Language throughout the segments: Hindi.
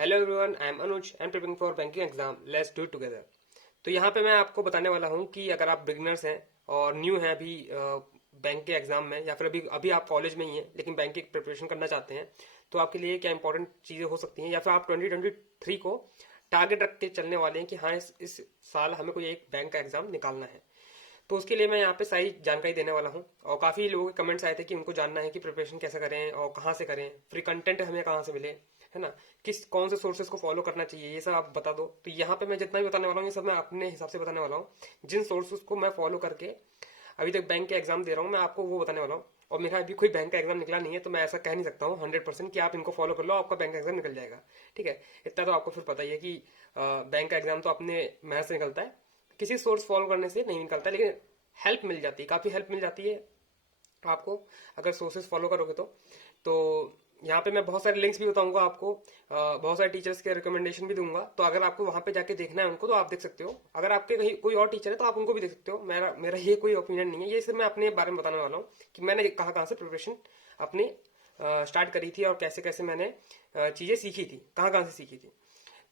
Hello everyone, I am Anuj and preparing for banking exam. Let's do it together. तो यहाँ पे मैं आपको बताने वाला हूँ कि अगर आप बिगिनर्स हैं और न्यू हैं अभी बैंक के एग्जाम में, या फिर अभी अभी आप कॉलेज में ही हैं लेकिन बैंक की प्रिपरेशन करना चाहते हैं, तो आपके लिए क्या इंपॉर्टेंट चीज़ें हो सकती हैं, या फिर आप 2023 को टारगेट रख के चलने वाले हैं कि हाँ इस साल हमें कोई एक बैंक का एग्जाम निकालना है। तो उसके लिए मैं यहाँ पे सारी जानकारी देने वाला हूँ। और काफ़ी लोगों के कमेंट्स आए थे कि उनको जानना है कि प्रिपरेशन कैसे करें और कहाँ से करें, फ्री कंटेंट हमें कहाँ से मिले, है ना, किस कौन से सोर्सेज को फॉलो करना चाहिए, ये सब आप बता दो। तो यहाँ पे मैं जितना भी बताने वाला हूँ ये सब मैं अपने हिसाब से बताने वाला हूँ। जिन सोर्सेज को मैं फॉलो करके अभी तक बैंक के एग्जाम दे रहा हूँ, मैं आपको वो बताने वाला हूँ। और मेरा अभी कोई बैंक का एग्जाम निकला नहीं है, तो मैं ऐसा कह नहीं सकता हूँ 100% कि आप इनको फॉलो कर लो आपका बैंक एग्जाम निकल जाएगा। ठीक है, इतना तो आपको फिर पता ही है कि बैंक का एग्जाम तो अपने मेहनत से निकलता है, किसी सोर्स फॉलो करने से नहीं निकलता। लेकिन हेल्प मिल जाती है, काफ़ी हेल्प मिल जाती है आपको अगर सोर्सेज फॉलो करोगे तो यहाँ पे मैं बहुत सारे लिंक्स भी बताऊंगा आपको, बहुत सारे टीचर्स के रिकमेंडेशन भी दूंगा। तो अगर आपको वहाँ पे जाके देखना है उनको तो आप देख सकते हो। अगर आपके कहीं कोई और टीचर है तो आप उनको भी देख सकते हो। मेरा मेरा ये कोई ओपिनियन नहीं है, ये सिर्फ मैं अपने बारे में बताने वाला हूँ कि मैंने कहाँ कहाँ से प्रिपरेशन अपनी स्टार्ट करी थी और कैसे कैसे मैंने चीज़ें सीखी थी, कहाँ कहाँ से सीखी थी।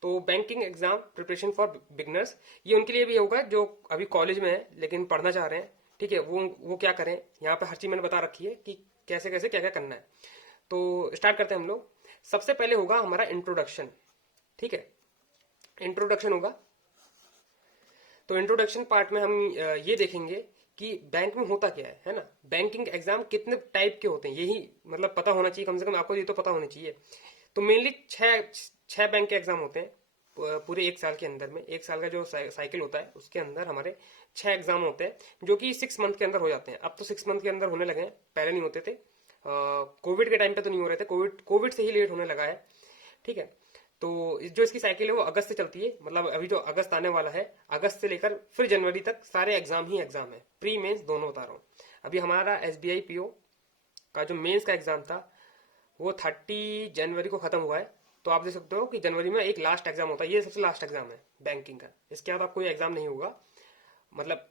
तो banking exam preparation for beginners, ये उनके लिए भी होगा जो अभी कॉलेज में है लेकिन पढ़ना चाह रहे हैं। ठीक है, वो क्या करें, यहाँ पे हर चीज मैंने बता रखी है कि कैसे कैसे क्या क्या करना है। तो स्टार्ट करते हैं हम लोग। सबसे पहले होगा हमारा इंट्रोडक्शन। ठीक है, इंट्रोडक्शन होगा। तो इंट्रोडक्शन पार्ट में हम ये देखेंगे कि बैंक में होता क्या है ना, बैंकिंग एग्जाम कितने टाइप के होते हैं, यही मतलब पता होना चाहिए, कम से कम आपको ये तो पता होना चाहिए। तो मेनली छह छह बैंक के एग्जाम होते हैं पूरे एक साल के अंदर में। एक साल का जो साइकिल होता है उसके अंदर हमारे छह एग्जाम होते हैं, जो कि 6 मंथ के अंदर हो जाते हैं। अब तो 6 मंथ के अंदर होने लगे हैं, पहले नहीं होते थे। कोविड के टाइम पे तो नहीं हो रहे थे, कोविड कोविड से ही लेट होने लगा है। ठीक है, तो जो इसकी साइकिल है वो अगस्त से चलती है, मतलब अभी जो अगस्त आने वाला है, अगस्त से लेकर फिर जनवरी तक सारे एग्जाम ही एग्जाम है, प्री मेंस दोनों बता रहा हूँ। अभी हमारा एसबीआई पीओ का जो मेंस का एग्जाम था वो 30 जनवरी को खत्म हुआ है। तो आप देख सकते हो कि जनवरी में एक लास्ट एग्जाम होता है, ये सबसे लास्ट एग्जाम है बैंकिंग का। इसके बाद आप कोई एग्जाम नहीं होगा, मतलब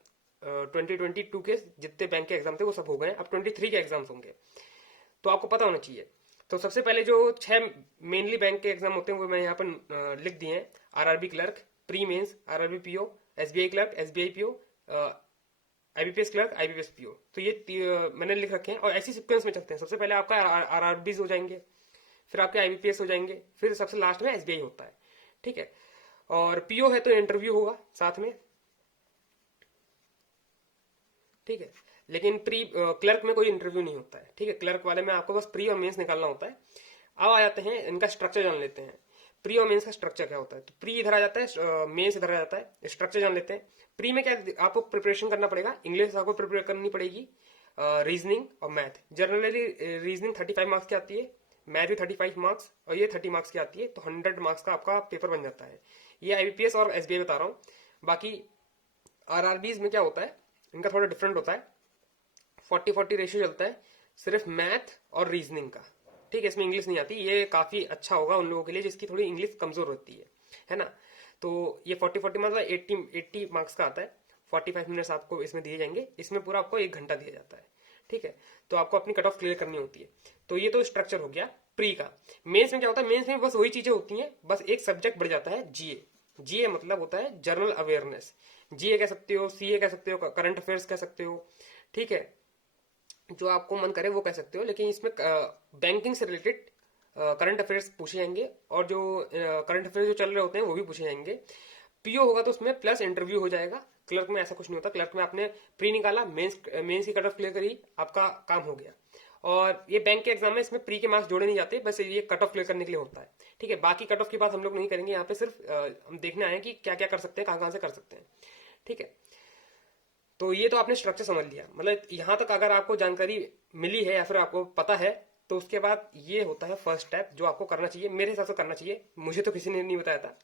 2022 के जितने बैंक के एग्जाम थे वो सब हो गए, अब 23 के एग्जाम्स होंगे। तो आपको पता होना चाहिए। तो सबसे पहले जो छह मेनली बैंक के एग्जाम होते हैं वो मैं यहाँ पर लिख दिए हैं। RRB clerk, pre mains, RRB PO, SBI clerk, SBI PO, IBPS clerk, IBPS PO. तो ये मैंने लिख रखे हैं और ऐसी सीक्वेंस में चलते हैं। सबसे पहले आपका आरआरबीज हो जाएंगे, फिर आपके आईबीपीएस हो जाएंगे, फिर सबसे लास्ट में एसबीआई होता है। ठीक है, और पीओ है तो इंटरव्यू होगा साथ में। ठीक है, लेकिन प्री क्लर्क में कोई इंटरव्यू नहीं होता है। ठीक है, क्लर्क वाले में आपको बस प्री और मेंस निकालना होता है। अब आ जाते हैं इनका स्ट्रक्चर जान लेते हैं। प्री और मेंस का स्ट्रक्चर क्या होता है, तो प्री इधर आ जाता है, मेंस इधर आ जाता है। स्ट्रक्चर जान लेते हैं। प्री में क्या आपको प्रिपरेशन करना पड़ेगा, इंग्लिश आपको प्रिपेयर करनी पड़ेगी, रीजनिंग और मैथ। जनरली रीजनिंग 35 मार्क्स की आती है, मैथ भी 35 मार्क्स, और ये 30 मार्क्स की आती है। तो 100 मार्क्स का आपका पेपर बन जाता है। ये आईबीपीएस और एसबीआई बता रहा हूँ। बाकी आरआरबीज में क्या होता है, इनका थोड़ा डिफरेंट होता है। 40-40 रेशियो चलता है, सिर्फ मैथ और रीजनिंग का। ठीक है, इसमें इंग्लिश नहीं आती, ये काफी अच्छा होगा उन लोगों के लिए जिसकी थोड़ी इंग्लिश कमजोर होती है ना। तो ये 40-40 मतलब 80 मार्क्स का आता है। 45 मिनट्स आपको इसमें दिए जाएंगे, इसमें पूरा आपको 1 घंटा दिया जाता है। ठीक है, तो आपको अपनी कट ऑफ क्लियर करनी होती है। तो ये तो स्ट्रक्चर हो गया प्री का। मेंस में क्या होता है, मेंस में बस वही चीजें होती हैं, बस एक सब्जेक्ट बढ़ जाता है, जीए। जीए मतलब होता है जनरल अवेयरनेस। जीए कह सकते हो, सीए कह सकते हो, करंट अफेयर्स कह सकते हो। ठीक है, जो आपको मन करे वो कह सकते हो, लेकिन इसमें बैंकिंग से रिलेटेड करंट अफेयर्स पूछे जाएंगे, और जो करंट अफेयर्स जो चल रहे होते हैं वो भी पूछे जाएंगे। पीओ होगा तो उसमें प्लस इंटरव्यू हो जाएगा। क्लर्क में ऐसा कुछ नहीं होता। क्लर्क में आपने प्री निकाला, मेंस की कट ऑफ क्लियर करी, आपका काम हो गया। और ये बैंक के एग्जाम में इसमें प्री के मार्क्स जोड़े नहीं जाते, बस ये कट ऑफ क्लियर करने के लिए होता है। ठीक है, बाकी कट ऑफ की बात हम लोग नहीं करेंगे यहाँ पे, सिर्फ हम देखने आए हैं कि क्या क्या कर सकते हैं, कहाँ कहाँ से कर सकते हैं। ठीक है, तो ये तो आपने स्ट्रक्चर समझ लिया, मतलब यहां तक अगर आपको जानकारी मिली है या फिर आपको पता है, तो उसके बाद ये होता है फर्स्ट स्टेप जो आपको करना चाहिए, मेरे हिसाब से करना चाहिए। मुझे तो किसी ने नहीं बताया था।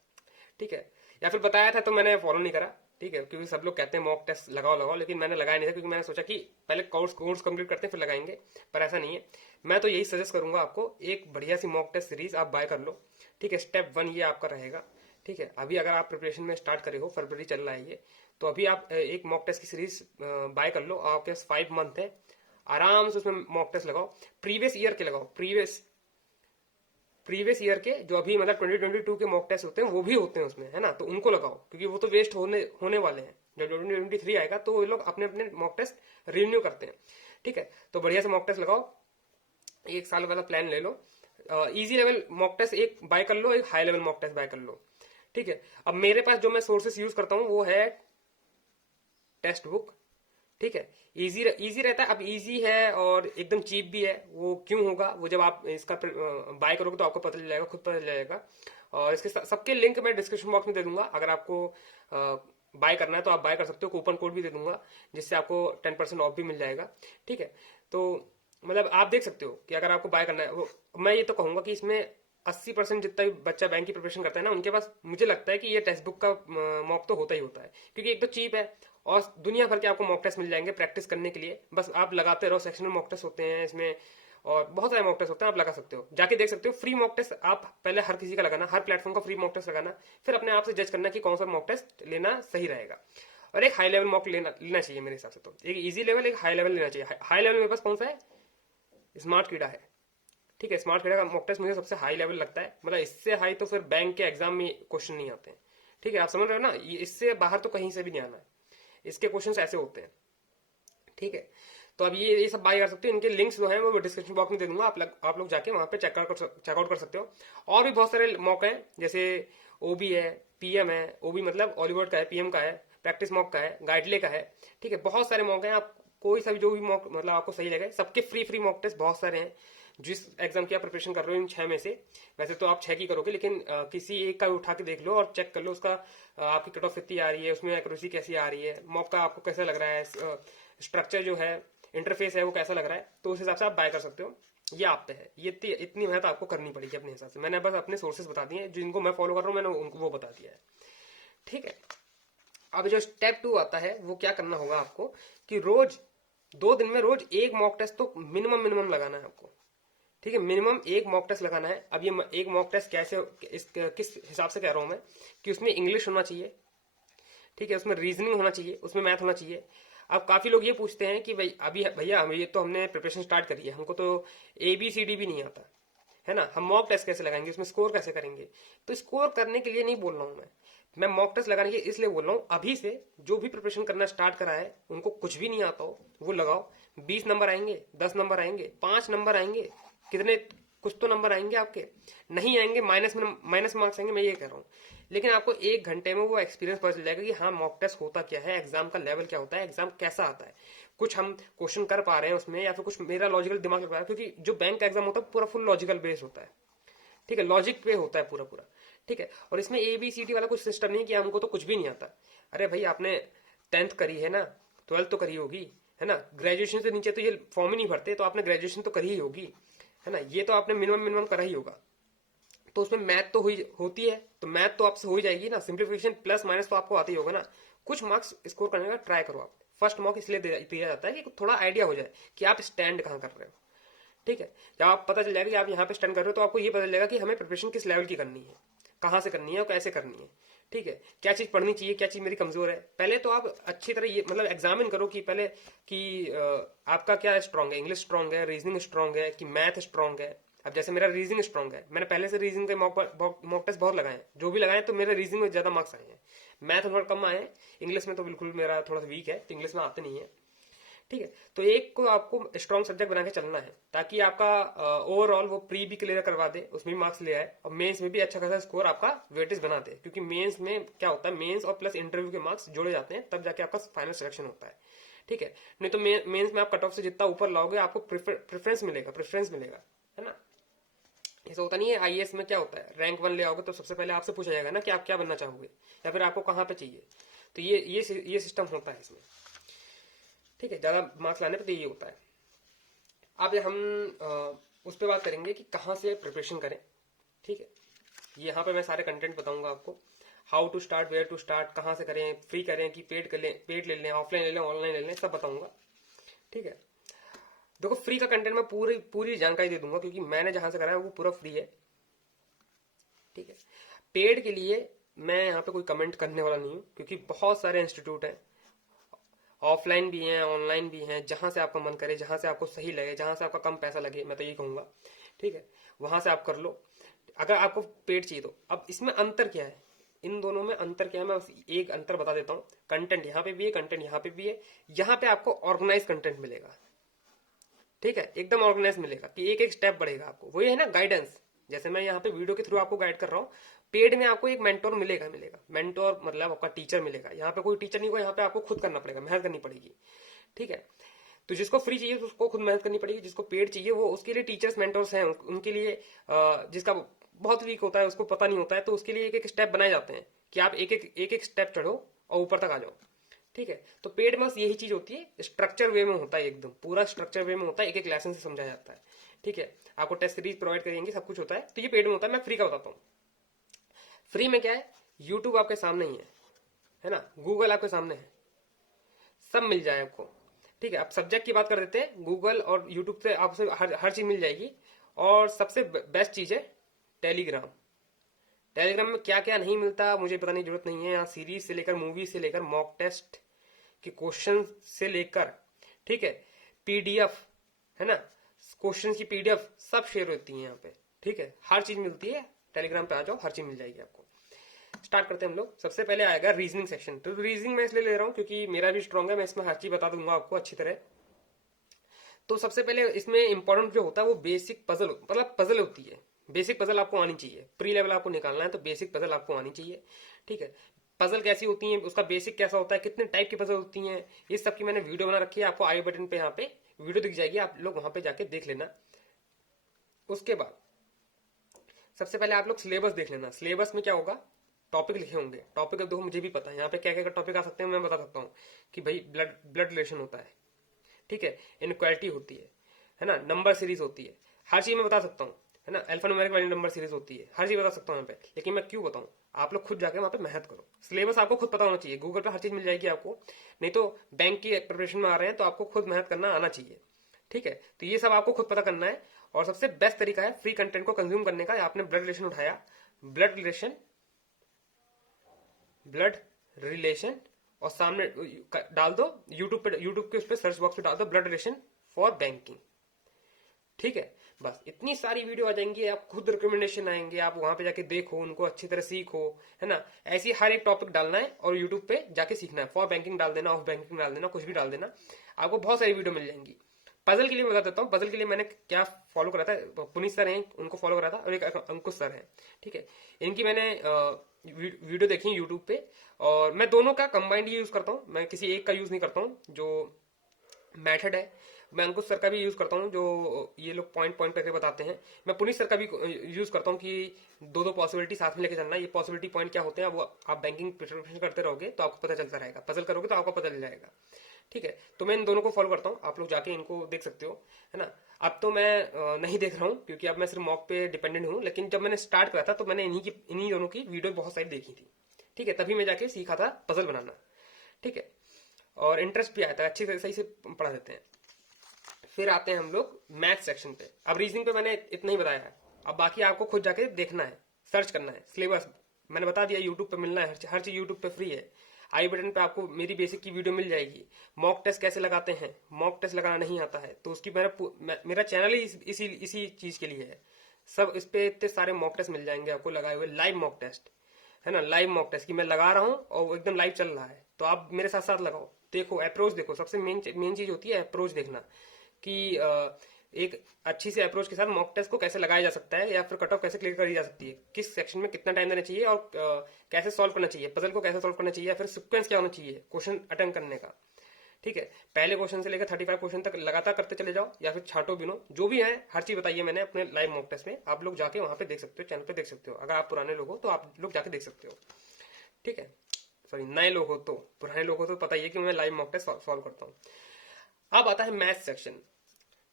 ठीक है, या फिर बताया था तो मैंने फॉलो नहीं करा। ठीक है, क्योंकि सब लोग कहते हैं मॉक टेस्ट लगाओ लगाओ, लेकिन मैंने लगाया नहीं था, क्योंकि मैंने सोचा कि पहले कोर्स कोर्स कंप्लीट करते हैं फिर लगाएंगे। पर ऐसा नहीं है। मैं तो यही सजेस्ट करूंगा आपको, एक बढ़िया सी मॉक टेस्ट सीरीज आप बाय कर लो। ठीक है, स्टेप 1 ये आपका रहेगा। ठीक है, अभी अगर आप प्रिपरेशन में स्टार्ट करे हो, फरवरी चल रहा है ये, तो अभी आप एक मॉक टेस्ट की सीरीज बाय कर लो। आपके पास 5 मंथ है, आराम से उसमें मॉक टेस्ट लगाओ। प्रीवियस ईयर के लगाओ, प्रीवियस प्रीवियस ईयर के जो अभी मतलब 2022 के मॉक टेस्ट होते हैं वो भी होते हैं उसमें, है ना, तो उनको लगाओ क्योंकि वो तो वेस्ट होने वाले हैं। जब 2023 आएगा तो ये लोग अपने अपने मॉक टेस्ट रिन्यू करते हैं। ठीक है, तो बढ़िया से मॉक टेस्ट लगाओ, एक साल वाला प्लान ले लो। इजी लेवल मॉक टेस्ट एक बाय कर लो, एक high level mock test buy कर लो। ठीक है, अब मेरे पास जो मैं सोर्सेस यूज करता हूँ वो है टेक्स्ट बुक। ठीक है, इजी रहता है। अब इजी है और एकदम चीप भी है, वो क्यों होगा, वो जब आप इसका बाय करोगे तो आपको पता चल जाएगा, खुद पता चल जाएगा। और इसके सबके लिंक मैं डिस्क्रिप्शन बॉक्स में दे दूंगा, अगर आपको बाय करना है तो आप बाय कर सकते हो। कूपन कोड भी दे दूंगा जिससे आपको 10% ऑफ भी मिल जाएगा। ठीक है, तो मतलब आप देख सकते हो कि अगर आपको बाय करना है, वो मैं ये तो कहूंगा कि इसमें 80% जितना भी बच्चा बैंक की प्रिपरेशन करता है ना, उनके पास मुझे लगता है कि ये टेक्स्ट बुक का मॉक तो होता ही होता है, क्योंकि एक तो चीप है और दुनिया भर के आपको मॉक टेस्ट मिल जाएंगे प्रैक्टिस करने के लिए। बस आप लगाते रहो, सेक्शनल मॉक टेस्ट होते हैं इसमें और बहुत सारे मॉक टेस्ट होते हैं, आप लगा सकते हो, जाके देख सकते हो। फ्री मॉक टेस्ट आप पहले हर किसी का लगाना, हर प्लेटफॉर्म का फ्री मॉक टेस्ट लगाना, फिर अपने आप से जज करना कि कौन सा मॉक टेस्ट लेना सही रहेगा। और एक हाई लेवल मॉक लेना चाहिए मेरे हिसाब से, तो एक इजी लेवल एक हाई लेवल लेना चाहिए। हाई लेवल मेरे पास कौन सा है, स्मार्ट कीड़ा है। ठीक है, स्मार्ट कीड़ा का मॉक टेस्ट मुझे सबसे हाई लेवल लगता है, मतलब इससे हाई तो फिर बैंक के एग्जाम में क्वेश्चन नहीं आते हैं। ठीक है, आप समझ रहे हो ना, इससे बाहर तो कहीं से भी नहीं आना है, इसके क्वेश्चन ऐसे होते हैं। ठीक है, तो अब ये सब बाय कर सकते हो, इनके लिंक्स जो हैं वो डिस्क्रिप्शन बॉक्स में दे दूंगा, आप लोग जाके वहां पे चेकआउट कर सकते हो। और भी बहुत सारे मॉक हैं, जैसे ओबी है, पीएम है, ओबी मतलब ऑलिवर्ड का है, पीएम का है, प्रैक्टिस मॉक का है, गाइडले का है। ठीक है, बहुत सारे मॉक हैं, आप कोई सा भी जो भी मॉक मतलब आपको सही लगे, सबके फ्री मॉक टेस्ट बहुत सारे हैं। जिस एग्जाम की आप प्रिपरेशन कर रहे हो इन 6 में से, वैसे तो आप 6 की करोगे, लेकिन किसी एक का उठा के देख लो और चेक कर लो उसका आपकी कट ऑफ कितनी आ रही है, उसमें एक्यूरेसी कैसी आ रही है, मॉक का आपको कैसा लग रहा है, स्ट्रक्चर जो है, इंटरफेस है वो कैसा लग रहा है, तो उस हिसाब से आप बाय कर सकते हो। ये आप पे है, ये इतनी मेहनत आपको करनी पड़ेगी अपने हिसाब से। मैंने बस अपने सोर्सेस बता दिए जिनको मैं फॉलो कर रहा हूँ, मैंने उनको वो बता दिया है। ठीक है, अब जो स्टेप 2 आता है वो क्या करना होगा आपको, कि रोज 2 दिन में रोज एक मॉक टेस्ट तो मिनिमम लगाना है आपको। ठीक है, मिनिमम एक मॉक टेस्ट लगाना है। अब ये एक मॉक टेस्ट कैसे, किस हिसाब से कह रहा हूं मैं, कि उसमें इंग्लिश होना चाहिए। ठीक है, उसमें रीजनिंग होना चाहिए, उसमें मैथ होना चाहिए। अब काफी लोग ये पूछते हैं कि भाई अभी भैया हम ये तो हमने प्रिपरेशन स्टार्ट करी है, हमको तो ABCD भी नहीं आता है ना, हम मॉक टेस्ट कैसे लगाएंगे, उसमें स्कोर कैसे करेंगे। तो स्कोर करने के लिए नहीं बोल रहा हूं मैं मॉक टेस्ट लगाने के इसलिए बोल रहा हूँ, अभी से जो भी प्रिपरेशन करना स्टार्ट करा है, उनको कुछ भी नहीं आता हो वो लगाओ। 20 नंबर आएंगे, 10 नंबर आएंगे, 5 नंबर आएंगे, कितने कुछ तो नंबर आएंगे, आपके नहीं आएंगे माइनस मार्क्स आएंगे, मैं ये कह रहा हूँ। लेकिन आपको 1 घंटे में वो एक्सपीरियंस पता चल जाएगा कि हाँ मॉक टेस्ट होता क्या है, एग्जाम का लेवल क्या होता है, एग्जाम कैसा आता है, कुछ हम क्वेश्चन कर पा रहे हैं उसमें, या फिर कुछ मेरा लॉजिकल दिमाग लग रहा है, क्योंकि जो बैंक का एग्जाम होता है पूरा फुल लॉजिकल बेस होता है। ठीक है, लॉजिक पे होता है पूरा पूरा। ठीक है, और इसमें ABCD वाला कुछ सिस्टम नहीं कि हमको तो कुछ भी नहीं आता। अरे भाई आपने 10th करी है ना, 12th तो करी होगी, है ना, ग्रेजुएशन से नीचे तो ये फॉर्म ही नहीं भरते, तो आपने ग्रेजुएशन तो करी ही होगी, है ना, ये तो आपने मिनिमम करा ही होगा। तो उसमें मैथ तो होती है, तो मैथ तो आपसे हो ही जाएगी ना, सिंप्लीफिकेशन प्लस माइनस तो आपको आती ही होगा ना। कुछ मार्क्स स्कोर करने का ट्राई करो आप। फर्स्ट मॉक इसलिए दिया जाता है कि थोड़ा आइडिया हो जाए कि आप स्टैंड कहाँ कर रहे हो। ठीक है, जब आप पता चल जाएगा कि आप यहाँ पे स्टैंड कर रहे हो, तो आपको ये पता चलेगा कि हमें प्रिपरेशन किस लेवल की करनी है, कहाँ से करनी है और कैसे करनी है। ठीक है, क्या चीज पढ़नी चाहिए, क्या चीज मेरी कमजोर है, पहले तो आप अच्छी तरह ये मतलब एग्जामिन करो कि पहले कि आपका क्या स्ट्रांग है, इंग्लिश स्ट्रांग है, रीजनिंग स्ट्रांग है, कि मैथ स्ट्रांग है। अब जैसे मेरा रीजनिंग स्ट्रांग है, मैंने पहले से रीजनिंग के मॉक टेस्ट बहुत लगाए हैं, जो भी लगाए तो मेरे रीजनिंग में ज्यादा मार्क्स आए हैं, मैथ थोड़ा कम आए हैं, इंग्लिश में तो बिल्कुल मेरा थोड़ा सा वीक है, तो इंग्लिश में आते नहीं है। ठीक है, तो एक को आपको स्ट्रॉन्ग सब्जेक्ट बना के चलना है, ताकि आपका ओवरऑल वो प्री भी क्लियर करवा दे, उसमें भी मार्क्स ले आए, और मेंस में भी अच्छा खासा स्कोर आपका वेटेज बना दे। क्योंकि मेंस में क्या होता है, मेंस और प्लस इंटरव्यू के मार्क्स जोड़े जाते हैं, तब जाके आपका फाइनल सिलेक्शन होता है। ठीक है, नहीं तो मेंस में आप कट ऑफ से जितना ऊपर लाओगे आपको प्रेफरेंस मिलेगा, है ना। ऐसा होता नहीं है, IAS में क्या होता है, रैंक 1 ले आओगे तो सबसे पहले आपसे पूछा जाएगा ना कि आप क्या बनना चाहोगे, या फिर आपको कहाँ पे चाहिए। तो ये सिस्टम होता है इसमें। ठीक है, ज्यादा मार्क्स लाने पे तो ये होता है। अब हम उस पर बात करेंगे कि कहाँ से प्रिपरेशन करें। ठीक है, यहाँ पे मैं सारे कंटेंट बताऊंगा आपको, how to start, where to start, कहाँ से करें, फ्री करें कि पेड ले लें, ऑफलाइन ले लें, ऑनलाइन ले लें, सब बताऊंगा। ठीक है, देखो फ्री का कंटेंट मैं पूरी जानकारी दे दूंगा, क्योंकि मैंने जहां से करा है वो पूरा फ्री है। ठीक है, पेड के लिए मैं यहाँ पे कोई कमेंट करने वाला नहीं हूँ, क्योंकि बहुत सारे इंस्टीट्यूट हैं, ऑफलाइन भी हैं, ऑनलाइन भी हैं, जहां से आपका मन करे, जहां से आपको सही लगे, जहां से आपका कम पैसा लगे, मैं तो यही कहूंगा। ठीक है, वहां से आप कर लो। अगर आपको पेड चाहिए तो अब इसमें अंतर क्या है, इन दोनों में अंतर क्या है, मैं बस एक अंतर बता देता हूँ। कंटेंट यहाँ पे भी है, कंटेंट यहाँ पे भी है। यहाँ पे आपको ऑर्गेनाइज कंटेंट मिलेगा, ठीक है, एकदम ऑर्गेनाइज मिलेगा कि एक एक स्टेप बढ़ेगा आपको, वही है ना गाइडेंस। जैसे मैं यहाँ पे वीडियो के थ्रू आपको गाइड कर रहा हूँ, पेड में आपको एक मेंटोर मिलेगा, मेंटोर मतलब आपका टीचर मिलेगा। यहाँ पे कोई टीचर नहीं होगा, यहाँ पे आपको खुद करना पड़ेगा, मेहनत करनी पड़ेगी, ठीक है। तो जिसको फ्री चाहिए उसको खुद मेहनत करनी पड़ेगी, जिसको पेड चाहिए वो उसके लिए टीचर्स मेंटोर्स हैं, उनके लिए जिसका बहुत वीक होता है, उसको पता नहीं होता है, तो उसके लिए एक एक स्टेप बनाए जाते हैं कि आप एक एक स्टेप चढ़ो और ऊपर तक आ जाओ, ठीक है। तो पेड में यही चीज होती है, स्ट्रक्चर वे में होता है, एकदम पूरा स्ट्रक्चर वे में होता है, एक एक लेसन से समझाया जाता है, ठीक है। आपको टेस्ट सीरीज प्रोवाइड करेंगे, सब कुछ होता है, तो ये पेड में होता है। मैं फ्री का बताता हूँ। फ्री में क्या है, यूट्यूब आपके सामने ही है ना, गूगल आपके सामने है, सब मिल जाए आपको, ठीक है। अब सब्जेक्ट की बात कर देते हैं, गूगल और यूट्यूब से आपसे हर चीज मिल जाएगी। और सबसे बेस्ट चीज है टेलीग्राम। टेलीग्राम में क्या क्या नहीं मिलता मुझे पता नहीं, जरूरत नहीं है। यहाँ सीरीज से लेकर, मूवी से लेकर, मॉक टेस्ट के क्वेश्चन से लेकर, ठीक है, पीडीएफ, है ना, क्वेश्चन की पीडीएफ सब शेयर होती है यहाँ पे, ठीक है, हर चीज मिलती है। टेलीग्राम पे आ जाओ, हर चीज मिल जाएगी आपको। स्टार्ट करते हैं हम लोग। सबसे पहले आएगा रीजनिंग सेक्शन। तो रीजनिंग मैं इसलिए ले रहा हूँ क्योंकि मेरा भी स्ट्रॉन्ग है, मैं इसमें हर चीज बता दूंगा आपको अच्छी तरह। तो सबसे पहले इसमें इंपॉर्टेंट जो होता है वो बेसिक पजल, मतलब पजल होती है, बेसिक पजल आपको आनी चाहिए। प्री लेवल आपको निकालना है तो बेसिक पजल आपको आनी चाहिए, ठीक है। पजल कैसी होती है, उसका बेसिक कैसा होता है, कितने टाइप की पजल होती हैं, ये सब की मैंने वीडियो बना रखी है, आपको आई बटन पे यहाँ पे वीडियो दिख जाएगी, आप लोग वहां पे जाके देख लेना। उसके बाद सबसे पहले आप लोग सिलेबस देख लेना। सिलेबस में क्या होगा, टॉपिक लिखे होंगे। टॉपिक अब देखो मुझे भी पता है यहाँ पे क्या क्या टॉपिक आ सकते हैं, मैं बता सकता हूँ कि भाई ब्लड ब्लड रिलेशन होता है, ठीक है, इनक्वालिटी होती है ना, नंबर सीरीज होती है, हर चीज मैं बता सकता हूँ, है ना, अल्फा न्यूमेरिक वाली नंबर सीरीज होती है, हर चीज बता सकता हूँ यहाँ पे। लेकिन मैं क्यों बताऊँ, आप लोग खुद जाके वहां पे मेहनत करो। सिलेबस आपको खुद पता होना चाहिए, गूगल पे हर चीज मिल जाएगी आपको। नहीं तो बैंक की प्रिपरेशन में आ रहे हैं तो आपको खुद मेहनत करना आना चाहिए, ठीक है। तो ये सब आपको खुद पता करना है। और सबसे बेस्ट तरीका है फ्री कंटेंट को कंज्यूम करने का। आपने ब्लड रिलेशन उठाया, ब्लड रिलेशन, ब्लड रिलेशन, और सामने डाल दो यूट्यूब के उस पर सर्च बॉक्स में डाल दो ब्लड रिलेशन फॉर बैंकिंग, ठीक है। बस इतनी सारी वीडियो आ जाएंगी, आप खुद रिकमेंडेशन आएंगे, आप वहां पे जाके देखो, उनको अच्छी तरह सीखो, है ना। ऐसी हर एक टॉपिक डालना है और यूट्यूब पे जाके सीखना है। फॉर बैंकिंग डाल देना, ऑफ बैंकिंग डाल देना, कुछ भी डाल देना, आपको बहुत सारी वीडियो मिल जाएंगी। पजल के लिए बता देता हूँ, पजल के लिए मैंने क्या फॉलो करा था, पुनीत सर हैं उनको फॉलो करा था, और एक अंकुश सर हैं, ठीक है। इनकी मैंने वीडियो देखी यूट्यूब पे, और मैं दोनों का कंबाइंड यूज करता हूँ, मैं किसी एक का यूज नहीं करता हूँ। जो मेथड है, मैं अंकुश सर का भी यूज करता हूँ, जो ये लोग पॉइंट पॉइंट करके बताते हैं। मैं पुनीत सर का भी यूज करता हूँ कि दो दो पॉसिबिलिटी साथ में लेके चलना। ये पॉसिबिलिटी पॉइंट क्या होते हैं, वो आप बैंकिंग प्रिपरेशन करते रहोगे तो आपको पता चलता रहेगा, पजल करोगे तो आपको पता चल जाएगा, ठीक है। तो मैं इन दोनों को फॉलो करता हूँ, आप लोग जाके इनको देख सकते हो, है ना। अब तो मैं नहीं देख रहा हूँ क्योंकि अब मैं सिर्फ मॉक पे डिपेंडेंट हूँ, लेकिन जब मैंने स्टार्ट करा था तो मैंने इन्हीं दोनों की वीडियो बहुत सारी देखी थी, ठीक है, तभी मैं जाके सीखा था पजल बनाना, ठीक है। और इंटरेस्ट भी आया था, अच्छी सही से पढ़ा देते हैं। फिर आते हैं हम लोग मैथ सेक्शन पे। अब रीजनिंग पे मैंने इतना ही बताया है, अब बाकी आपको खुद जाके देखना है, सर्च करना है। सिलेबस मैंने बता दिया, यूट्यूब पे मिलना है, हर चीज यूट्यूब पे फ्री है। आई बटन पे आपको मेरी बेसिक की वीडियो मिल जाएगी। मॉक टेस्ट कैसे लगाते हैं, मॉक टेस्ट लगाना नहीं आता है तो उसकी मेरा चैनल ही इसी चीज के लिए है। सब इस पे इतने सारे मॉक टेस्ट मिल जाएंगे आपको लगाए हुए, लाइव मॉक टेस्ट, है ना, लाइव मॉक टेस्ट की मैं लगा रहा हूँ और वो एकदम लाइव चल रहा है, तो आप मेरे साथ साथ लगाओ, देखो, अप्रोच देखो। सबसे मेन चीज होती है अप्रोच देखना, कि एक अच्छी से अप्रोच के साथ मॉक टेस्ट को कैसे लगाया जा सकता है, या फिर कट ऑफ कैसे क्लियर करी जा सकती है, किस सेक्शन में कितना टाइम देना चाहिए, और कैसे सॉल्व करना चाहिए, पजल को कैसे सॉल्व करना चाहिए, या फिर सिक्वेंस क्या होना चाहिए क्वेश्चन अटेंड करने का, ठीक है। पहले क्वेश्चन से लेकर 35 क्वेश्चन तक लगातार करते चले जाओ, या फिर छाटो बिनो, जो भी है हर चीज बताइए मैंने अपने लाइव मॉक टेस्ट में। आप लोग जाके वहां पे देख सकते हो, चैनल पे देख सकते हो। अगर आप पुराने लोग हो तो आप लोग जाके देख सकते हो, ठीक है। सॉरी, नए लोग हो तो, पुराने लोग हो तो पता ही है कि मैं लाइव मॉक टेस्ट सॉल्व करता हूँ। अब आता है मैथ सेक्शन,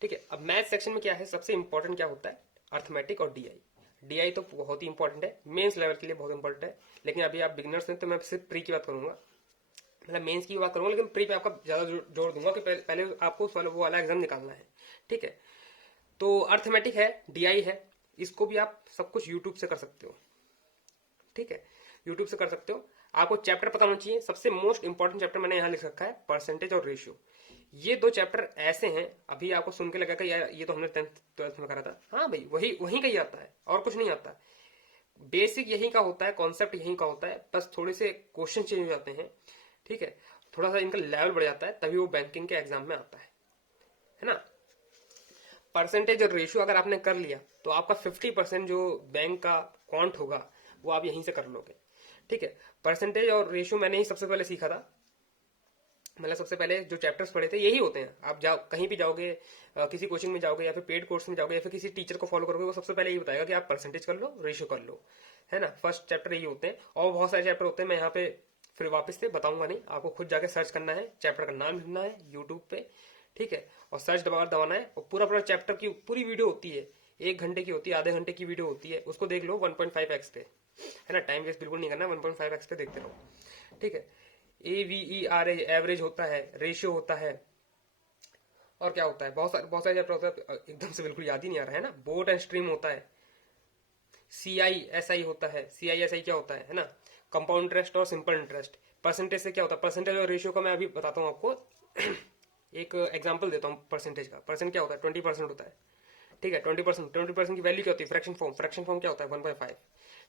ठीक है। अब मैथ सेक्शन में क्या है, सबसे इंपॉर्टेंट क्या होता है, अर्थमेटिक और डीआई। डीआई तो बहुत ही इंपॉर्टेंट है, मेंस लेवल के लिए बहुत इंपॉर्टेंट है, लेकिन अभी आप बिगिनर्स हैं तो मैं सिर्फ प्री की बात करूंगा, मतलब मेंस की बात करूंगा, लेकिन प्री पे आपका ज्यादा जोर दूंगा कि पहले आपको वो वाला एग्जाम निकालना है, ठीक है। तो अर्थमेटिक है, डीआई है, इसको भी आप सब कुछ यूट्यूब से कर सकते हो, ठीक है, यूट्यूब से कर सकते हो। आपको चैप्टर पता होना चाहिए। सबसे मोस्ट इंपॉर्टेंट चैप्टर मैंने यहाँ लिख रखा है परसेंटेज और रेशियो। ये दो चैप्टर ऐसे हैं, अभी आपको सुन के लगा कि यार ये तो हमने 10th 12th में करा था। हाँ भाई, वही वहीं का ही आता है और कुछ नहीं आता। बेसिक यहीं का होता है, कॉन्सेप्ट यहीं का होता है, बस थोड़े से क्वेश्चन चेंज हो जाते हैं, ठीक है, थोड़ा सा इनका लेवल बढ़ जाता है, तभी वो बैंकिंग के एग्जाम में आता है ना। परसेंटेज और रेशियो अगर आपने कर लिया तो आपका 50% जो बैंक का काउंट होगा वो आप यहीं से कर लोगे, ठीक है। परसेंटेज और रेशियो मैंने ही सबसे पहले सीखा था, मतलब सबसे पहले जो चैप्टर्स पढ़े थे यही होते हैं। आप जाओ कहीं भी जाओगे, किसी कोचिंग में जाओगे या फिर पेड कोर्स में जाओगे या फिर किसी टीचर को फॉलो करोगे, वो सबसे पहले यही बताएगा कि आप परसेंटेज कर लो, रेशियो कर लो, है ना। फर्स्ट चैप्टर यही होते हैं, और बहुत सारे चैप्टर होते हैं, मैं यहाँ पे फिर वापस से बताऊंगा नहीं, आपको खुद जाके सर्च करना है, चैप्टर का नाम लिखना है यूट्यूब पे, ठीक है, और सर्च दबाना है, और पूरा पूरा चैप्टर की पूरी वीडियो होती है, 1 घंटे की होती है, आधे घंटे की वीडियो होती है, उसको देख लो 1.5x पे, है ना। टाइम वेस्ट बिल्कुल नहीं करना, 1.5x पे देखते रहो, ठीक है। AVERA एवरेज होता है, रेशियो होता है, और क्या होता है, बहुत सारे चैप्टर होता है, एकदम से बिल्कुल याद ही नहीं आ रहा है ना। बोट एंड स्ट्रीम होता है, CISI होता है, CISI क्या होता है ना। कंपाउंड इंटरेस्ट और सिंपल इंटरेस्ट। परसेंटेज से क्या होता है, परसेंटेज और रेशियो का मैं अभी बताता हूँ आपको। एक एग्जांपल देता हूँ परसेंटेज का। परसेंट क्या होता है, 20% होता है, ठीक है। 20% की वैल्यू क्या होती है, फ्रैक्शन फॉर्म क्या होता है, 1/5,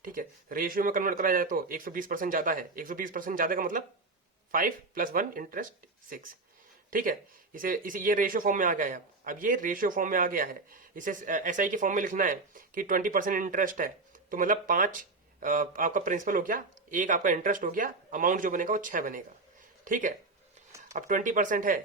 ठीक है। रेशियो में कन्वर्ट करा जाए तो 120% ज्यादा है, 120% ज्यादा का मतलब 5 + 1 इंटरेस्ट 6, ठीक है। इसे ये रेशियो फॉर्म में आ गया है। अब ये रेशियो फॉर्म में आ गया है, इसे SI के फॉर्म में लिखना है कि 20% इंटरेस्ट है, तो मतलब 5 आपका प्रिंसिपल हो गया, 1 आपका इंटरेस्ट हो गया, अमाउंट जो बनेगा वो 6 बनेगा, ठीक है। अब 20% है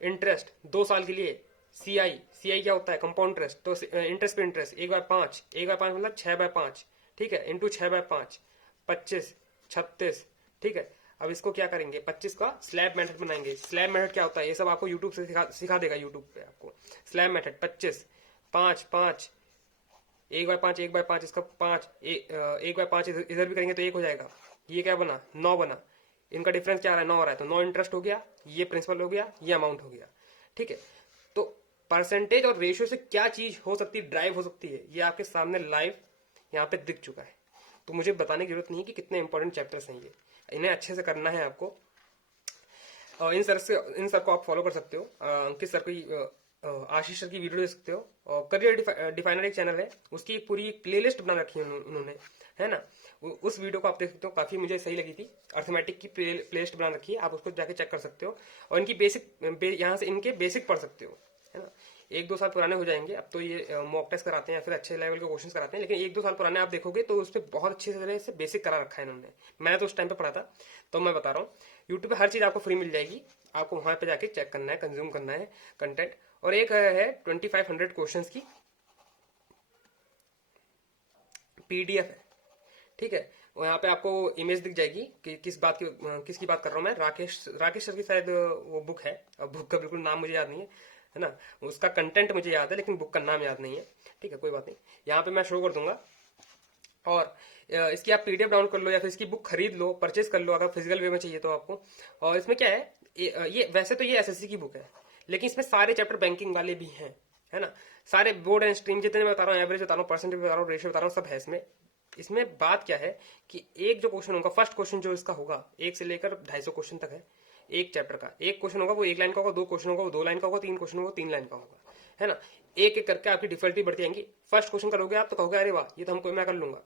इंटरेस्ट 2 साल के लिए, CI क्या होता है, कंपाउंड इंटरेस्ट, तो इंटरेस्ट पे इंटरेस्ट 1/5, 1/5 मतलब 6/5, ठीक है, इंटू 6/5, 25, 36, ठीक है। अब इसको क्या करेंगे, 25 का स्लैब मेथड बनाएंगे। स्लैब मेथड क्या होता है, ये सब आपको यूट्यूब से सिखा देगा, यूट्यूब पे आपको स्लैब मेथड। 25, 5, 5, 1/5, 1/5, इसका 5, 1/5 इधर भी करेंगे तो 1 हो जाएगा, ये क्या बना, 9 बना। इनका डिफरेंस क्या आ रहा है, 9 आ रहा है, तो 9 इंटरेस्ट हो गया, ये प्रिंसिपल हो गया, ये अमाउंट हो गया, ठीक है। तो परसेंटेज और रेशियो से क्या चीज हो सकती है, ड्राइव हो सकती है, ये आपके सामने लाइव यहाँ पे दिख चुका है। तो मुझे बताने की जरूरत नहीं है कि कितने इंपॉर्टेंट चैप्टर्स हैं ये, इन्हें अच्छे से करना है आपको। इन सर को आप फॉलो कर सकते हो, अंकित सर की, आशीष सर की वीडियो देख सकते हो, और करियर डिफाइनर एक चैनल है, उसकी पूरी प्लेलिस्ट बना रखी है उन्होंने, है ना। उस वीडियो को आप देख सकते हो, काफी मुझे सही लगी थी। अर्थमेटिक की प्लेलिस्ट बना रखी है, आप उसको जाके चेक कर सकते हो, और इनकी यहाँ से इनके बेसिक पढ़ सकते हो, है ना। 1-2 साल पुराने हो जाएंगे, अब तो ये मॉक टेस्ट कराते हैं या फिर अच्छे लेवल के क्वेश्चन कराते हैं, लेकिन 1-2 साल पुराने आप देखोगे तो उस पर बहुत अच्छे तरह से बेसिक करा रखा है इन्होंने। मैंने तो उस टाइम पे पढ़ा था, तो मैं बता रहा हूँ, यूट्यूब पे हर चीज आपको फ्री मिल जाएगी, आपको वहां पे जाके चेक करना है, कंज्यूम करना है कंटेंट। और एक है 2500 क्वेश्चंस की PDF है, ठीक है। और यहाँ पे आपको इमेज दिख जाएगी कि किसकी बात कर रहा हूँ मैं, राकेश सर की शायद वो बुक है, अब बुक का बिल्कुल नाम मुझे याद नहीं है ना। उसका कंटेंट मुझे याद है लेकिन बुक का नाम याद नहीं है, ठीक है, कोई बात नहीं, यहाँ पे मैं शो कर दूंगा। और इसकी आप PDF डाउनलोड कर लो या फिर इसकी बुक खरीद लो, परचेज कर लो अगर फिजिकल वे में चाहिए तो आपको। और इसमें क्या है, ये वैसे तो ये SSC की बुक है, लेकिन इसमें सारे चैप्टर बैंकिंग वाले भी हैं, है ना। सारे बोर्ड एंड स्ट्रीम जितने मैं बता रहा हूँ, एवरेज बता रहा हूँ, परसेंटेज बता रहा हूँ, रेशियो बता रहा हूँ, सब है इसमें। इसमें बात क्या है कि एक जो क्वेश्चन होगा, फर्स्ट क्वेश्चन जो इसका होगा, 1 से लेकर 250 क्वेश्चन तक है एक चैप्टर का। एक क्वेश्चन होगा वो 1 लाइन का होगा, 2 क्वेश्चन होगा वो 2 लाइन का होगा, 3 क्वेश्चन होगा 3 लाइन का होगा, है ना। एक एक करके आपकी डिफिकल्टी बढ़ती जाएंगी। फर्स्ट क्वेश्चन करोगे आप तो कहोगे अरे वाह ये तो हमको मैं कर लूंगा।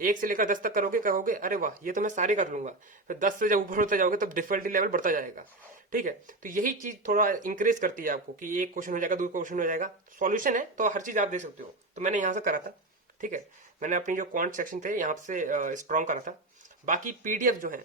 1 से लेकर 10 तक करोगे, कहोगे अरे वाह ये तो मैं सारे कर लूंगा। फिर 10 से जब ऊपर होते जाओगे तो डिफिकल्टी लेवल बढ़ता जाएगा, ठीक है। तो यही चीज थोड़ा इंकरेज करती है आपको कि एक क्वेश्चन हो जाएगा, 2 क्वेश्चन हो जाएगा, सॉल्यूशन है तो हर चीज आप दे सकते हो। तो मैंने यहाँ से करा था, ठीक है, मैंने अपनी जो क्वांट सेक्शन थे यहाँ से स्ट्रॉन्ग करा था। बाकी PDF जो है,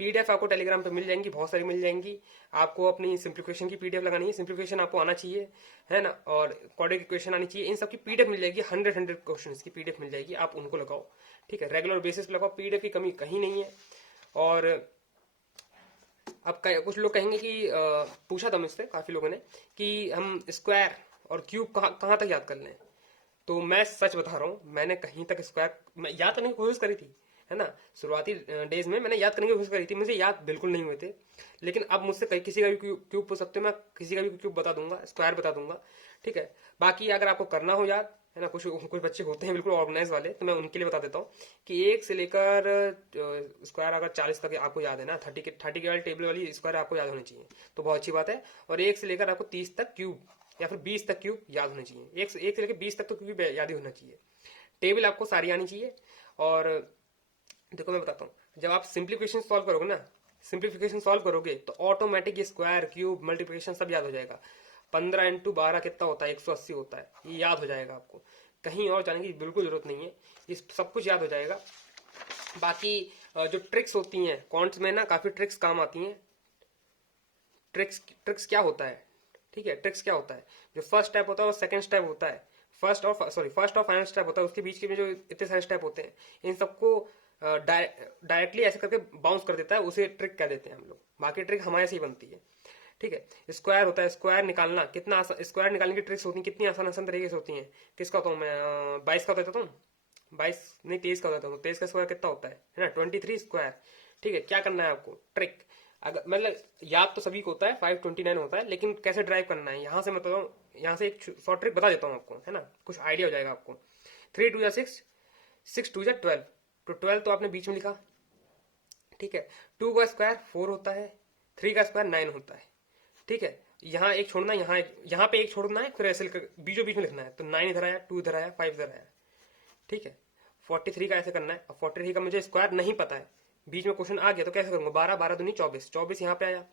PDF आपको टेलीग्राम पे मिल जाएंगी, बहुत सारी मिल जाएंगी। आपको अपनी सिंप्लीफिकेशन की PDF लगानी है, सिंप्लीफिकेशन आपको आना चाहिए, है ना, और क्वाड्रेटिक इक्वेशन आनी चाहिए, इन सब की PDF मिल जाएगी, 100 क्वेश्चन की PDF मिल जाएगी, आप उनको लगाओ, ठीक है, रेगुलर बेसिस पे लगाओ, PDF की कमी कहीं नहीं है। और अब कुछ लोग कहेंगे कि पूछा था मुझसे काफी लोगों ने कि हम स्क्वायर और क्यूब कहाँ तक याद कर लें। तो मैं सच बता रहा हूँ, मैंने कहीं तक स्क्वायर याद करने की कोशिश करी थी, है ना। शुरुआती डेज में मैंने याद करने की कोशिश करी थी, मुझे याद बिल्कुल नहीं हुए थे। लेकिन अब मुझसे किसी का भी क्यूब पूछ सकते हो, मैं किसी का भी क्यूब बता दूंगा, स्क्वायर बता दूंगा, ठीक है। बाकी अगर आपको करना हो याद है ना। कुछ कुछ बच्चे होते हैं बिल्कुल ऑर्गेनाइज वाले, तो मैं उनके लिए बता देता हूँ कि 1 से लेकर स्क्वायर अगर 40 तक आपको याद है ना, 30 के वाली टेबल वाली स्क्वायर आपको याद होनी चाहिए, तो बहुत अच्छी बात है। और 1 से लेकर आपको 30 तक क्यूब या फिर 20 तक क्यूब याद होने चाहिए। 1 से लेकर 20 तक तो क्यूब याद ही होना चाहिए। टेबल आपको सारी आनी चाहिए। और देखो मैं बताता हूँ, जब आप सिंप्लीफिकेशन सॉल्व करोगे ना, सिंप्लीफिकेशन सॉल्व करोगे तो ऑटोमेटिक ये स्क्वायर क्यूब मल्टीप्लिकेशन सब याद हो जाएगा। 15 × 12 कितना होता है, 180 होता है, ये याद हो जाएगा आपको। कहीं और जाने की बिल्कुल जरूरत नहीं है, ये सब कुछ याद हो जाएगा। बाकी जो ट्रिक्स होती हैं कॉन्ट्स में ना, काफी ट्रिक्स काम आती हैं। ट्रिक्स ट्रिक्स क्या होता है, ठीक है, ट्रिक्स क्या होता है, जो फर्स्ट स्टेप होता है और सेकंड स्टेप होता है, फर्स्ट और फाइनल स्टेप होता है, उसके बीच के में जो इतने सारे स्टेप होते हैं, इन सबको डायरेक्टली ऐसे करके बाउंस कर देता है, उसे ट्रिक कह देते हैं हम लोग। बाकी ट्रिक हमारे से ही बनती है, ठीक है। स्क्वायर होता है, स्क्वायर निकालना कितना आसान, स्क्वायर निकालने की ट्रिक्स होती हैं, कितनी आसान आसान तरीके से होती हैं। किसका होता हूँ मैं, 22 का होता हूँ, 22 नहीं 23 का होता हूँ। 23 का स्क्वायर कितना होता है ना, 23 स्क्वायर। ठीक है, क्या करना है आपको, ट्रिक, अगर मतलब याद तो सभी को होता है, 529 होता है, लेकिन कैसे ड्राइव करना है यहाँ से मैं बताऊँ, यहाँ से एक शॉर्ट ट्रिक बता देता हूँ आपको, है ना, कुछ आइडिया हो जाएगा आपको। 3 2 6, 6 2 12, तो 12 तो आपने बीच में लिखा, ठीक है। 2 का स्क्वायर 4 होता है, 3 का स्क्वायर 9 होता है, ठीक है। यहाँ एक छोड़ना, यहाँ पे एक छोड़ना है, फिर ऐसे बीचों बीच में लिखना है, तो 9 इधर आया, 2 इधर आया, 5 इधर आया, ठीक है। 43 का ऐसे करना है। अब 43 का मुझे स्क्वायर नहीं पता है, बीच में क्वेश्चन आ गया तो कैसे करूंगा, 12 12 दूनी 24, 24 यहाँ पे आया,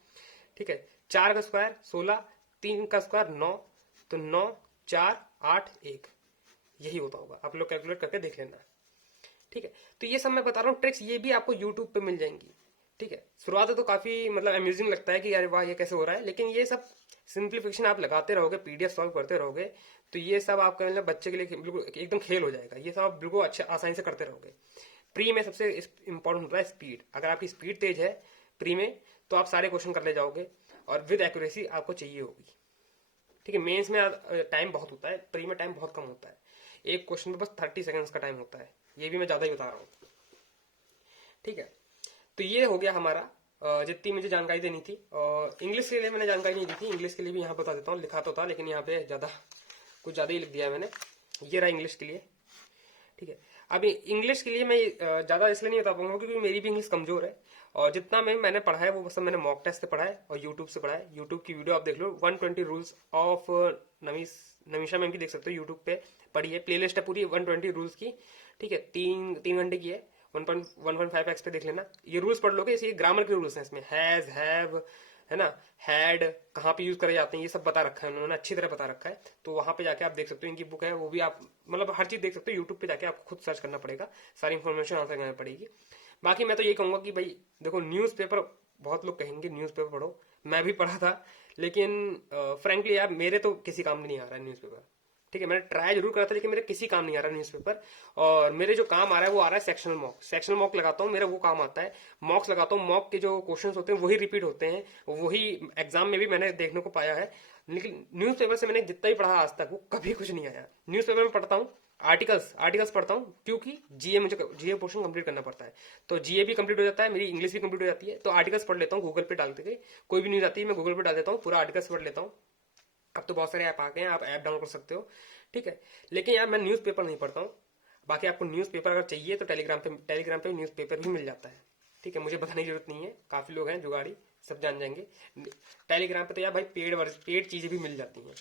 ठीक है। 4 का स्क्वायर 16, 3 का स्क्वायर 9, तो 9 4 8 1, यही होता होगा, आप लोग कैलकुलेट करके देख लेना, ठीक है। तो ये सब मैं बता रहा हूँ ट्रिक्स, ये भी आपको यूट्यूब पे मिल जाएंगी, ठीक है। शुरुआत में तो काफी मतलब अम्यूजिंग लगता है कि यार वाह ये कैसे हो रहा है, लेकिन ये सब सिंप्लीफिकेशन आप लगाते रहोगे, पीडीएफ सॉल्व करते रहोगे, तो ये सब आपका मतलब बच्चे के लिए बिल्कुल एकदम खेल हो जाएगा। ये सब आप बिल्कुल अच्छे आसानी से करते रहोगे। प्री में सबसे इंपॉर्टेंट होता है स्पीड। अगर आपकी स्पीड तेज है प्री में, तो आप सारे क्वेश्चन कर ले जाओगे, और विद एक्यूरेसी आपको चाहिए होगी, ठीक है। मेंस में टाइम बहुत होता है, प्री में टाइम बहुत कम होता है, एक क्वेश्चन में बस 30 सेकंड्स का टाइम होता है, ये भी मैं ज्यादा ही बता रहा हूँ, ठीक है। तो ये हो गया हमारा जितनी मुझे जानकारी देनी थी। और इंग्लिश के लिए मैंने जानकारी नहीं दी थी, इंग्लिश के लिए भी यहाँ बता देता हूँ, लिखा तो था लेकिन यहाँ पे कुछ ज्यादा ही लिख दिया है मैंने। ये रहा इंग्लिश के लिए, ठीक है। अभी इंग्लिश के लिए मैं ज्यादा इसलिए नहीं बता पाऊंगा क्योंकि मेरी भी इंग्लिश कमजोर है, और जितना मैंने पढ़ा है वो सब मैंने मॉक टेस्ट से पढ़ा है और यूट्यूब से पढ़ा है। यूट्यूब की वीडियो आप देख लो, 120 रूल्स ऑफ नमीशा मैम की देख सकते हो, यूट्यूब पे पढ़ी है, प्लेलिस्ट है पूरी 120 रूल्स की, ठीक है। 3 घंटे की है, 1.5x पे देख लेना। ये रूल्स पढ़ लोगे, ये ग्रामर के रूल्स हैं, इसमें हैज हैव, है ना, हैड कहाँ पे यूज करे जाते हैं, ये सब बता रखा है उन्होंने, अच्छी तरह बता रखा है। तो वहां पे जाके आप देख सकते हो, इनकी बुक है वो भी, आप मतलब हर चीज देख सकते हो। यूट्यूब पे जाके आपको खुद सर्च करना पड़ेगा, सारी इन्फॉर्मेशन आंसर करना पड़ेगी। बाकी मैं तो ये कहूंगा कि भाई देखो, न्यूज़पेपर, बहुत लोग कहेंगे न्यूज़पेपर पढ़ो, मैं भी पढ़ा था, लेकिन फ्रेंकली यार मेरे तो किसी काम में नहीं आ रहा है न्यूज़पेपर, ठीक है। मैंने ट्राई जरूर करा था, लेकिन मेरे किसी काम नहीं आ रहा न्यूज़पेपर। और मेरे जो काम आ रहा है वो आ रहा है सेक्शनल मॉक। सेक्शनल मॉक लगाता हूँ, मेरा वो काम आता है। मॉक्स लगाता हूँ, मॉक के जो क्वेश्चंस होते हैं वही रिपीट होते हैं, वही एग्जाम में भी मैंने देखने को पाया है। लेकिन न्यूज़पेपर से मैंने जितना ही पढ़ा आज तक, वो कभी कुछ नहीं आया। न्यूज़पेपर में पढ़ता हूँ, आर्टिकल्स पढ़ता हूँ, क्योंकि जीए पोर्शन कंप्लीट करना पड़ता है, तो जीए भी कंप्लीट हो जाता है, मेरी इंग्लिश भी कंप्लीट हो जाती है। तो आर्टिकल्स पढ़ लेता हूँ, गूगल पे डालते गए, कोई भी न्यूज आती है मैं गूगल पे डाल देता हूँ, पूरा आर्टिकल्स पढ़ लेता हूँ। अब तो बहुत सारे ऐप आ गए हैं, आप ऐप डाउनलोड कर सकते हो, ठीक है। लेकिन यार मैं न्यूज़पेपर नहीं पढ़ता हूँ। बाकी आपको न्यूज़पेपर अगर चाहिए तो टेलीग्राम पे न्यूज़पेपर भी मिल जाता है, ठीक है। मुझे बताने की जरूरत नहीं है, काफी लोग हैं जुगाड़ी, सब जान जाएंगे। टेलीग्राम पे तो यार भाई पेड चीजें भी मिल जाती हैं,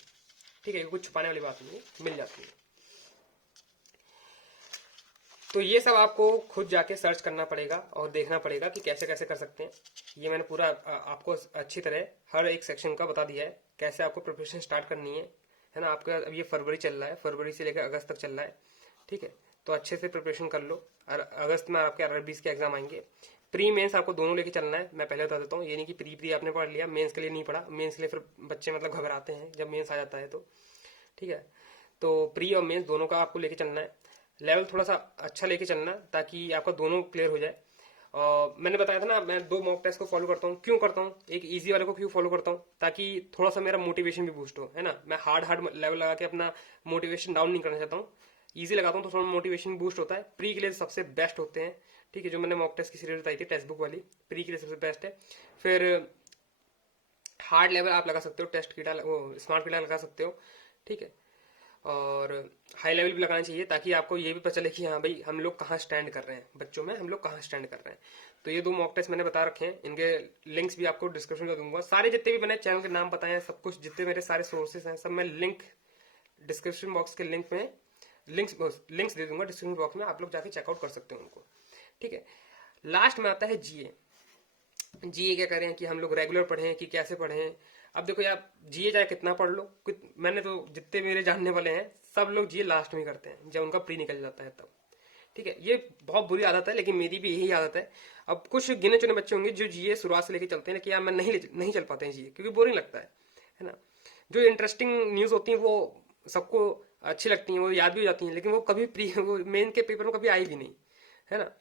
ठीक है, कुछ छुपाने वाली बात नहीं है, मिल जाती है। तो ये सब आपको खुद जाके सर्च करना पड़ेगा और देखना पड़ेगा कि कैसे कैसे कर सकते हैं। ये मैंने पूरा आपको अच्छी तरह हर एक सेक्शन का बता दिया है, कैसे आपको प्रिपरेशन स्टार्ट करनी है ना। आपका अब ये फरवरी चल रहा है, फरवरी से लेकर अगस्त तक चल रहा है, ठीक है। तो अच्छे से प्रिपरेशन कर लो, और अगस्त में आपके RRBs के एग्जाम आएंगे। प्री मेंस आपको दोनों लेके चलना है, मैं पहले बता देता हूँ। ये नहीं कि प्री आपने पढ़ लिया, मेंस के लिए नहीं पढ़ा, मेंस के लिए फिर बच्चे मतलब घबराते हैं जब मेंस आ जाता है तो, ठीक है। तो प्री और मेंस दोनों का आपको लेके चलना है, लेवल थोड़ा सा अच्छा लेके चलना, ताकि आपका दोनों क्लियर हो जाए। और मैंने बताया था ना, मैं 2 मॉक टेस्ट को फॉलो करता हूँ। क्यों करता हूँ, एक इजी वाले को क्यों फॉलो करता हूँ, ताकि थोड़ा सा मेरा मोटिवेशन भी बूस्ट हो, है ना। मैं हार्ड लेवल लगा के अपना मोटिवेशन डाउन नहीं करना चाहता हूँ, इजी लगाता हूँ तो थोड़ा मोटिवेशन बूस्ट होता है। प्री के लिए सबसे बेस्ट होते हैं, ठीक है। जो मैंने मॉक टेस्ट की सीरीज बताई थी टेक्स्ट बुक वाली, प्री के लिए सबसे बेस्ट है। फिर हार्ड लेवल आप लगा सकते हो, टेस्ट कीटा वो स्मार्ट कीटा लगा सकते हो, ठीक है। और हाई लेवल भी लगाना चाहिए, ताकि आपको ये भी पता चले कि हाँ भाई हम लोग कहाँ स्टैंड कर रहे हैं, बच्चों में हम लोग कहाँ स्टैंड कर रहे हैं। तो ये 2 मॉक टेस्ट मैंने बता रखे हैं, इनके लिंक्स भी आपको डिस्क्रिप्शन में दूंगा। सारे जितने भी मैंने चैनल के नाम बताए हैं, सब कुछ जितने मेरे सारे सोर्सेस हैं, सब मैं लिंक डिस्क्रिप्शन बॉक्स के लिंक में लिंक्स दे दूंगा डिस्क्रिप्शन बॉक्स में, आप लोग जाके चेकआउट कर सकते हो उनको। ठीक है, लास्ट में आता है जीए। जीए क्या करें कि हम लोग रेगुलर पढ़ें कि कैसे पढ़ें। अब देखो यार, जीए चाहे कितना पढ़ लो, मैंने तो जितने मेरे जानने वाले हैं सब लोग जीए लास्ट में करते हैं, जब उनका प्री निकल जाता है तब। ठीक है, ये बहुत बुरी आदत है, लेकिन मेरी भी यही आदत है। अब कुछ गिने चुने बच्चे होंगे जो जीए शुरुआत से लेके चलते हैं कि यार मैं नहीं चल पाते हैं जीए, क्योंकि बोरिंग लगता है ना। जो इंटरेस्टिंग न्यूज होती है वो सबको अच्छी लगती हैं, वो याद भी हो जाती हैं, लेकिन वो कभी प्री वो मेन के पेपर में कभी आई भी नहीं, है ना।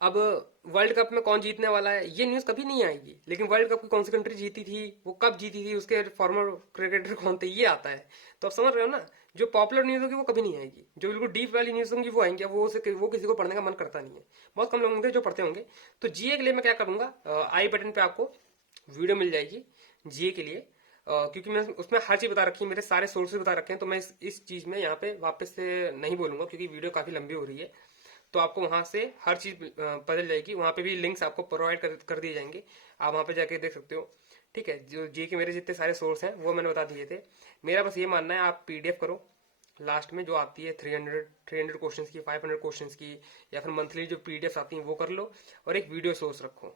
अब वर्ल्ड कप में कौन जीतने वाला है ये न्यूज कभी नहीं आएगी, लेकिन वर्ल्ड कप की कौन सी कंट्री जीती थी, वो कब जीती थी, उसके फॉर्मर क्रिकेटर कौन थे, ये आता है। तो आप समझ रहे हो ना, जो पॉपुलर न्यूज होगी वो कभी नहीं आएगी, जो बिल्कुल डीप वाली न्यूज होंगी वो आएंगी। वो किसी को पढ़ने का मन करता नहीं है, बहुत कम लोग होंगे जो पढ़ते होंगे। तो जीए के लिए मैं क्या करूंगा, आई बटन पे आपको वीडियो मिल जाएगी जीए के लिए, क्योंकि मैं उसमें हर चीज बता रखी है, मेरे सारे सोर्सेज बता रखे हैं। तो मैं इस चीज में यहाँ पे वापस से नहीं बोलूंगा, क्योंकि वीडियो काफी लंबी हो रही है। तो आपको वहां से हर चीज पता जाएगी, वहां पे भी लिंक्स आपको प्रोवाइड कर दिए जाएंगे, आप वहां पे जाके देख सकते हो। ठीक है, जो जी के मेरे जितने सारे सोर्स हैं वो मैंने बता दिए थे। मेरा बस ये मानना है, आप पीडीएफ करो, लास्ट में जो आती है 300 क्वेश्चन की, 500 क्वेश्चन की, या फिर मंथली जो पीडीएफ आती है वो कर लो, और एक वीडियो सोर्स रखो,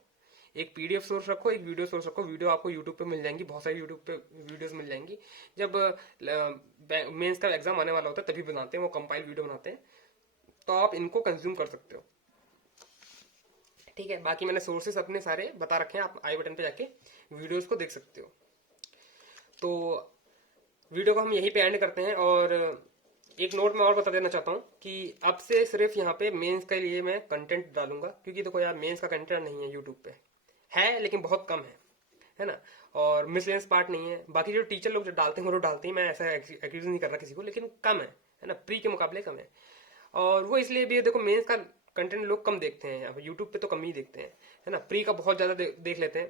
एक पीडीएफ सोर्स रखो, एक वीडियो सोर्स रखो। वीडियो आपको यूट्यूब पे मिल जाएंगी, बहुत सारी यूट्यूब पे वीडियोस मिल जाएंगी। जब मेंस का एग्जाम आने वाला होता है तभी बनाते हैं, वो कंपाइल वीडियो बनाते हैं, तो आप इनको कंज्यूम कर सकते हो। ठीक है, बाकी मैंने सोर्सेस अपने सारे बता रखे हैं, आप आई बटन पे जाके वीडियोस को देख सकते हो। तो वीडियो को हम यहीं पे एंड करते हैं, और एक नोट मैं और बता देना चाहता हूँ कि अब से सिर्फ यहाँ पे मेंस के लिए मैं कंटेंट डालूंगा, क्योंकि देखो यार मेंस का कंटेंट नहीं है यूट्यूब पे, है लेकिन बहुत कम है ना। और मिसलेनियस पार्ट नहीं है, बाकी जो टीचर लोग जो डालते हैं वो डालते हैं, मैं ऐसा एक्यूज नहीं कर रहा किसी को, लेकिन कम है ना, प्री के मुकाबले कम है। और वो इसलिए भी देखो, मेंस का कंटेंट लोग कम देखते हैं, अब यूट्यूब पे तो कम ही देखते हैं, है ना। प्री का बहुत ज्यादा देख लेते हैं,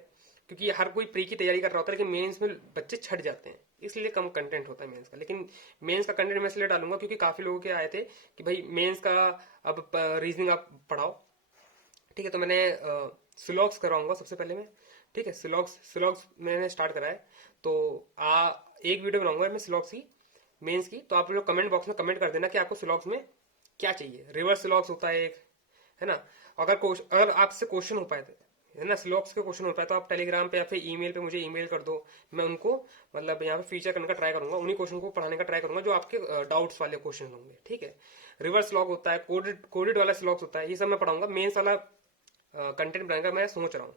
क्योंकि हर कोई प्री की तैयारी कर रहा होता है, लेकिन मेंस में बच्चे छट जाते हैं, इसलिए कम कंटेंट होता है मेंस का। लेकिन मेंस का कंटेंट मैं इसलिए डालूंगा क्योंकि काफी लोगों के आए थे कि भाई मेंस का अब रीजनिंग आप पढ़ाओ। ठीक है, तो मैंने सिलॉक्स करवाऊंगा सबसे पहले मैं। ठीक है, सिलॉक्स मैंने स्टार्ट करा है, तो एक वीडियो बनाऊंगा मैं सिलॉक्स की, मेंस की। तो आप लोग कमेंट बॉक्स में कमेंट कर देना कि आपको सिलॉक्स में क्या चाहिए। रिवर्स सिलॉक्स होता है एक, है ना। अगर आपसे क्वेश्चन हो पाए तो, है ना, सिलॉक्स के क्वेश्चन हो पाए तो आप टेलीग्राम पे या फिर ईमेल पे मुझे ईमेल कर दो, मैं उनको मतलब यहाँ पे फीचर करने का ट्राई करूंगा, उन्हीं क्वेश्चन को पढ़ाने का ट्राई करूंगा जो आपके डाउट्स वाले क्वेश्चन होंगे। ठीक है, रिवर्स सिलॉक होता है, कोडेड वाला सिलॉक्स होता है, ये सब मैं पढ़ाऊंगा। मेंस वाला कंटेंट बनाने का मैं सोच रहा हूँ।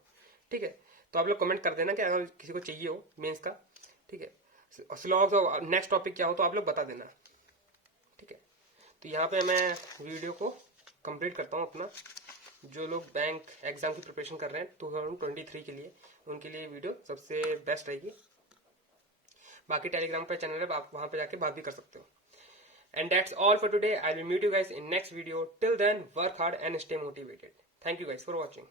ठीक है, तो आप लोग कमेंट कर देना कि अगर किसी को चाहिए हो मेंस का। ठीक है, सिलॉक्स और नेक्स्ट टॉपिक क्या हो तो आप लोग बता देना। ठीक है, तो यहाँ पे मैं वीडियो को कंप्लीट करता हूँ अपना। जो लोग बैंक एग्जाम की प्रिपरेशन कर रहे हैं 2023 के लिए, उनके लिए वीडियो सबसे बेस्ट रहेगी। बाकी टेलीग्राम पे चैनल है, आप वहां पे जाके बात भी कर सकते हो। And that's all for today, I will meet you guys in next video. Till then work hard and stay motivated. Thank you guys for watching.